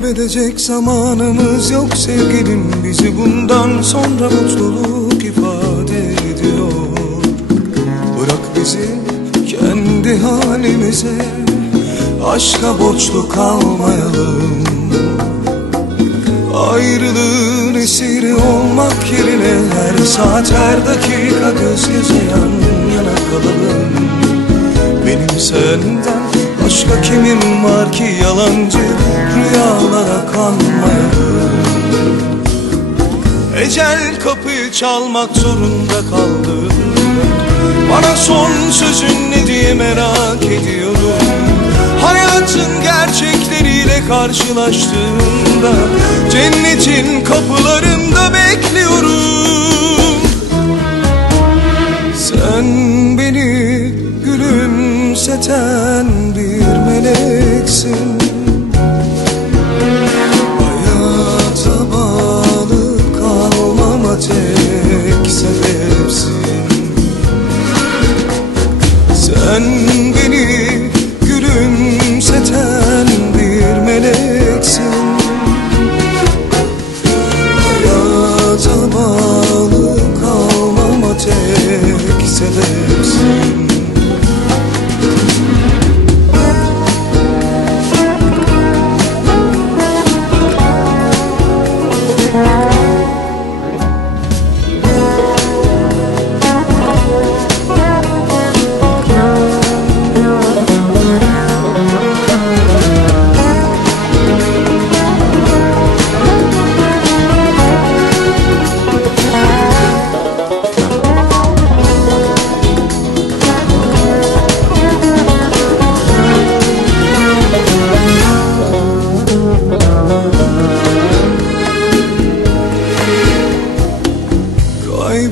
Kaybedecek zamanımız yok sevgilim. Bizi bundan sonra mutluluk ifade ediyor. Bırak bizi kendi halimize Aşka borçlu kalmayalım. Ayrılığın esiri olmak yerine Her saat her dakika göz göze yan yana kalalım. Benim senden başka kimim var ki yalancı Rüyalara kanmayalım Ecel kapıyı çalmak zorunda kaldı Bana son sözün ne diye merak ediyorum. Hayatın gerçekleriyle karşılaştığımda Cennetin kapılarında bekliyorum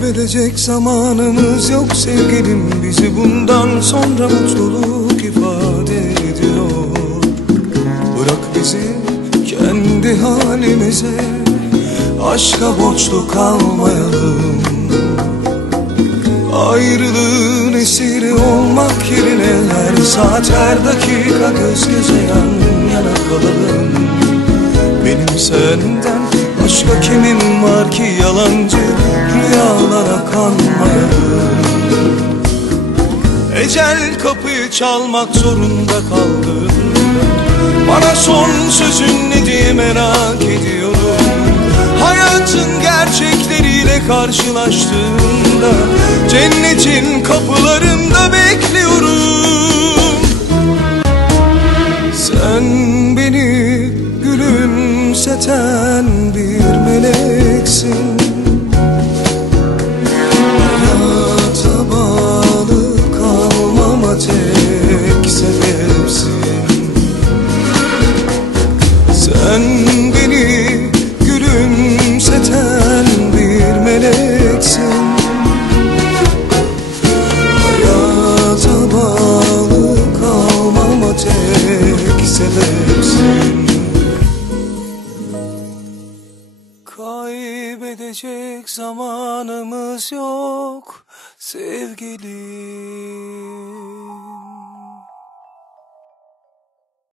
Kaybedecek zamanımız yok sevgilim. Bizi bundan sonra mutluluk ifade ediyor. Bırak bizi kendi halimize. Aşka borçlu kalmayalım. Ayrılığın esiri olmak yerine Her saat her dakika göz göze yan yana kalalım. Benim senden başka kimim var ki yalancı Rüyalara kanmayalım Ecel kapıyı çalmak zorunda kaldı Bana son sözün ne diye merak ediyorum. Hayatın gerçekleriyle karşılaştığımda Cennetin kapılarında bekliyorum. Sen beni gülümseten bir Kaybedecek zamanımız yok sevgilim